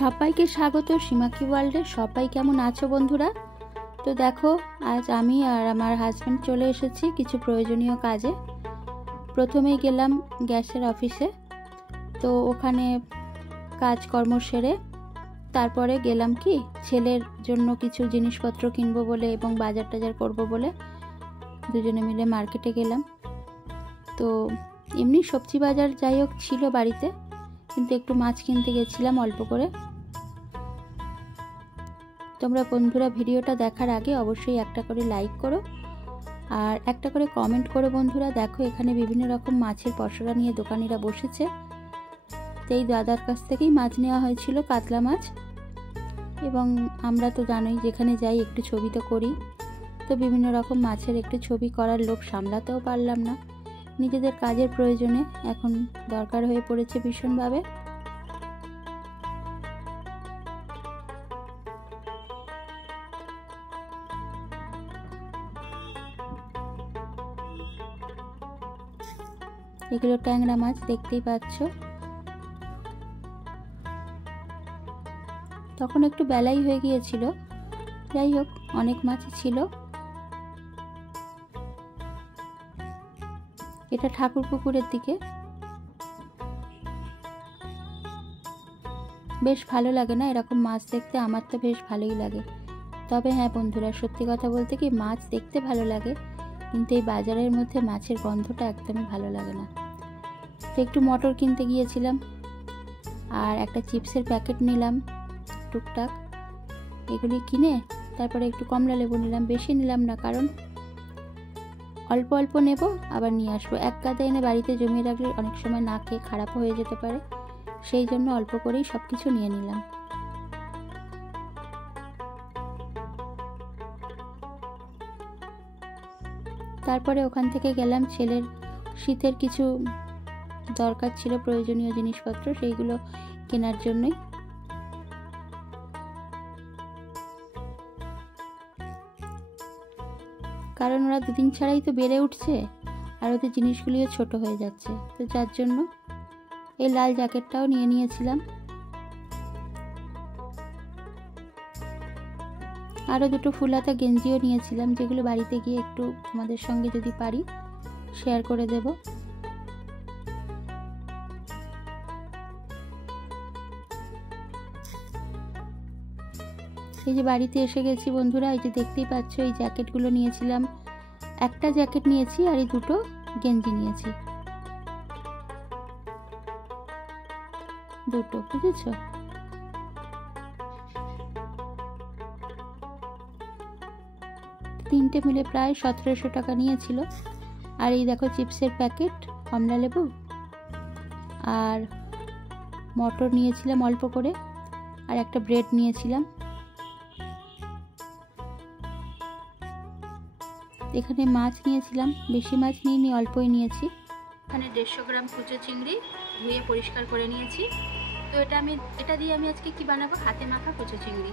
সবাইকে স্বাগত সীমাকি ওয়ার্ল্ডে। সবাই কেমন আছো বন্ধুরা? তো দেখো, আজ আমি আর আমার হাজব্যান্ড চলে এসেছি কিছু প্রয়োজনীয় কাজে। প্রথমেই গেলাম গ্যাসের অফিসে, তো ওখানে কাজকর্ম সেরে তারপরে গেলাম কি ছেলের জন্য কিছু জিনিসপত্র কিনবো বলে এবং বাজার টাজার করবো বলে দুজনে মিলে মার্কেটে গেলাম। তো এমনি সবজি বাজার যাই হোক ছিল বাড়িতে, কিন্তু একটু মাছ কিনতে গেছিলাম অল্প করে। তোমরা বন্ধুরা ভিডিওটা দেখার আগে অবশ্যই একটা করে লাইক করো আর একটা করে কমেন্ট করো বন্ধুরা। দেখো এখানে বিভিন্ন রকম মাছের পসরা নিয়ে দোকানিরা বসেছে। এই দাদার কাছ থেকেই মাছ নেওয়া হয়েছিল, কাতলা মাছ। এবং আমরা তো জানোই যেখানে যাই একটু ছবি তো করি, তো বিভিন্ন রকম মাছের একটু ছবি করার লোভ সামলাতেও পারলাম না। নিজেদের কাজের প্রয়োজনে এখন দরকার হয়ে পড়েছে ভীষণভাবে। এগুলো ট্যাংরা মাছ, দেখতেই পাচ্ছ। তখন একটু বেলাই হয়ে গিয়েছিল, যাই হোক অনেক মাছই ছিল। এটা ঠাকুর পুকুরের দিকে। বেশ ভালো লাগে না এরকম মাছ দেখতে? আমার তো বেশ ভালোই লাগে। তবে হ্যাঁ বন্ধুরা, সত্যি কথা বলতে কি, মাছ দেখতে ভালো লাগে, কিন্তু এই বাজারের মধ্যে মাছের গন্ধটা একদমই ভালো লাগে না। তো একটু মটর কিনতে গিয়েছিলাম আর একটা চিপসের প্যাকেট নিলাম টুকটাক। এগুলি কিনে তারপরে একটু কমলা লেবু নিলাম, বেশি নিলাম না, কারণ অল্প অল্প নেব আবার নিয়ে আসবো। এক গাদা এনে বাড়িতে জমিয়ে রাখলে অনেক সময় না খেয়ে খারাপও হয়ে যেতে পারে, সেই জন্য অল্প করেই সব কিছু নিয়ে নিলাম। তারপরে ওখান থেকে গেলাম ছেলের শীতের কিছু দরকার ছিল, প্রয়োজনীয় জিনিসপত্র, সেইগুলো কেনার জন্যই। কারণ ওরা দুদিন ছাড়াই তো বেড়ে উঠছে আর ওদের জিনিসগুলিও ছোট হয়ে যাচ্ছে, তো যার জন্য এই লাল জ্যাকেটটাও নিয়ে নিয়েছিলাম। আরও দুটো ফুল হাতা গেঞ্জিও নিয়েছিলাম, যেগুলো বাড়িতে গিয়ে একটু তোমাদের সঙ্গে যদি পারি শেয়ার করে দেব। এই যে বাড়িতে এসে গেছি বন্ধুরা, এই যে দেখতেই পাচ্ছ এই জ্যাকেটগুলো নিয়েছিলাম। একটা জ্যাকেট নিয়েছি আর এই দুটো গেঞ্জি নিয়েছি, দুটো, বুঝেছো? তিনটে মিলে প্রায় 1700 টাকা নিয়েছিল। আর এই দেখো চিপসের প্যাকেট, কমলা লেবু আর মটর নিয়েছিলাম অল্প করে, আর একটা ব্রেড নিয়েছিলাম। এখানে মাছ নিয়েছিলাম, বেশি মাছ নিইনি, অল্পই নিয়েছি। এখানে 150 গ্রাম কুচো চিংড়ি ধুয়ে পরিষ্কার করে নিয়েছি। তো এটা দিয়ে আমি আজকে কি বানাবো, হাতে মাখা কুচো চিংড়ি।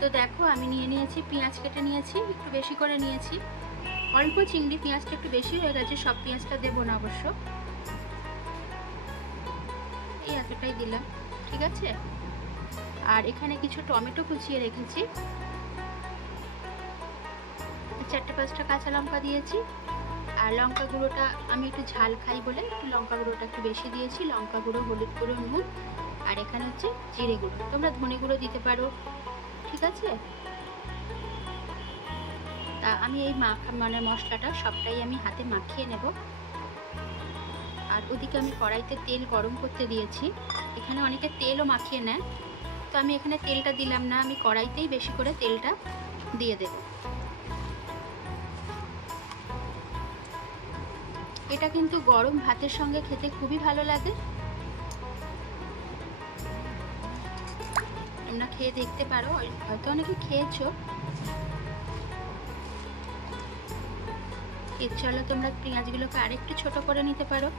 তো দেখো আমি নিয়ে নিয়েছি পেঁয়াজ, কেটে নিয়েছি, একটু বেশি করে নিয়েছি। অল্প চিংড়ি, পেঁয়াজটা একটু বেশি হয়ে গেছে, সব পেঁয়াজটা দেবো না অবশ্য, এই এতটাই দিলাম, ঠিক আছে। আর এখানে কিছু টমেটো কুচিয়ে রেখেছি, 4-5টা কাঁচা লঙ্কা দিয়েছি। আর লঙ্কা গুঁড়োটা আমি একটু ঝাল খাই বলে একটু লঙ্কা গুঁড়োটা একটু বেশি দিয়েছি। লঙ্কা গুঁড়ো, হলুদ গুঁড়ো, নুন, আর এখানে হচ্ছে জিরে গুঁড়ো। তোমরা ধনে গুঁড়ো দিতে পারো, ঠিক আছে। তা আমি এই মশলাটা সবটাই আমি হাতে মাখিয়ে নেব। আর ওদিকে আমি কড়াইতে তেল গরম করতে দিয়েছি। এখানে অনেকে তেলও মাখিয়ে নেয়, তো আমি এখানে তেলটা দিলাম না, আমি কড়াইতেই বেশি করে তেলটা দিয়ে দেব। এটা কিন্তু গরম ভাতের সঙ্গে খেতে খুবই ভালো লাগে, তোমরা খেয়ে দেখতে পারো, হয়তো অনেকে খেয়েছো। ইচ্ছা হলে তোমরা পেঁয়াজগুলোকে আরেকটু ছোট করে নিতে পারো।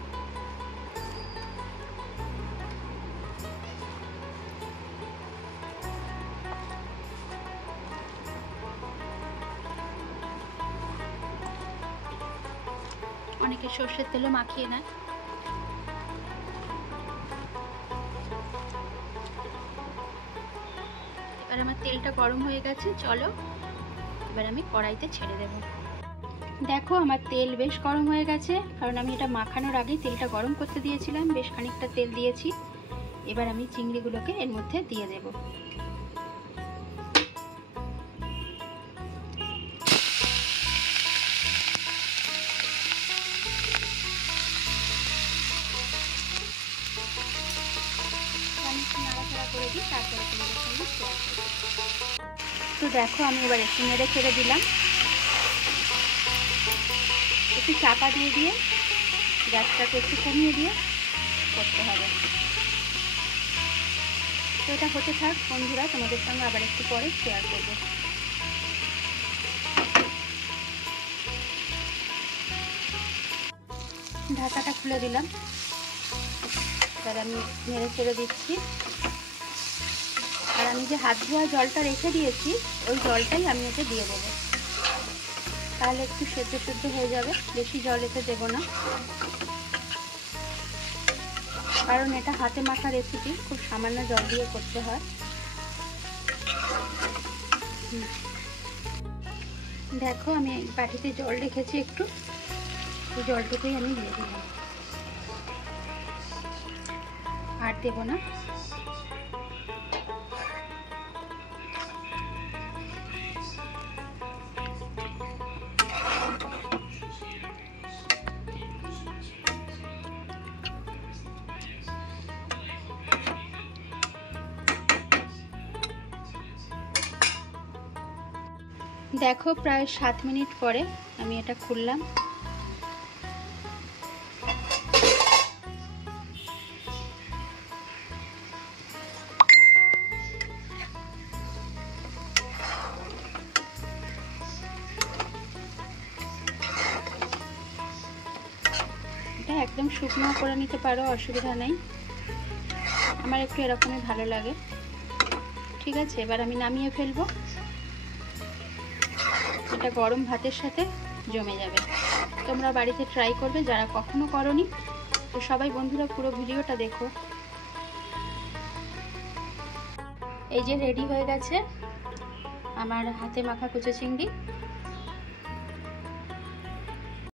অনেকে সর্ষের তেলও মাখিয়ে নেয়। আর আমার তেলটা গরম হয়ে গেছে, চলো এবার আমি কড়াইতে ছেড়ে দেব। দেখো আমার তেল বেশ গরম হয়ে গেছে, কারণ আমি এটা মাখানোর আগেই তেলটা গরম করতে দিয়েছিলাম, বেশ খানিকটা তেল দিয়েছি। এবার আমি চিংড়িগুলোকে এর মধ্যে দিয়ে দেব। নাড়াচাড়া করে দিই, তারপরে তোমাদের সঙ্গে শেয়ার করব। তো দেখো আমি এবার একটু নেড়ে ছেড়ে দিলাম, একটু চাপা দিয়ে দিয়ে গ্যাসটাকে একটু কমিয়ে দিয়ে করতে হবে। তো এটা হতে থাক বন্ধুরা, তোমাদের সঙ্গে আবার একটু পরে শেয়ার করব। ঢাকাটা খুলে দিলাম, এবার আমি নেড়ে ছেড়ে দিচ্ছি। আর আমি যে হাত ধোয়া জলটা রেখে দিয়েছি, ওই জলটাই আমি এতে দিয়ে দেবো, তাহলে একটু সেদ্ধ সেদ্ধ হয়ে যাবে। বেশি জল এতে দেবো না, কারণ এটা হাতে মাখা রেসিপি, খুব সামান্য জল দিয়ে করতে হয়। দেখো আমি বাটিতে জল রেখেছি একটু, এই জলটুকুই আমি দিয়ে দিলাম, আর দেবো না। দেখো প্রায় 7 মিনিট পরে আমি এটা খুললাম। এটা একদম শুকনো করে নিতে পারো, অসুবিধা নেই, আমার একটু এরকমই ভালো লাগে। ঠিক আছে, এবার আমি নামিয়ে ফেলবো, এটা গরম ভাতের সাথে জমে যাবে। তোমরা বাড়িতে ট্রাই করবে যারা কখনো করনি। তো সবাই বন্ধুরা পুরো ভিডিওটা দেখো। এই যে রেডি হয়ে গেছে আমার হাতে মাখা কুচো চিংড়ি।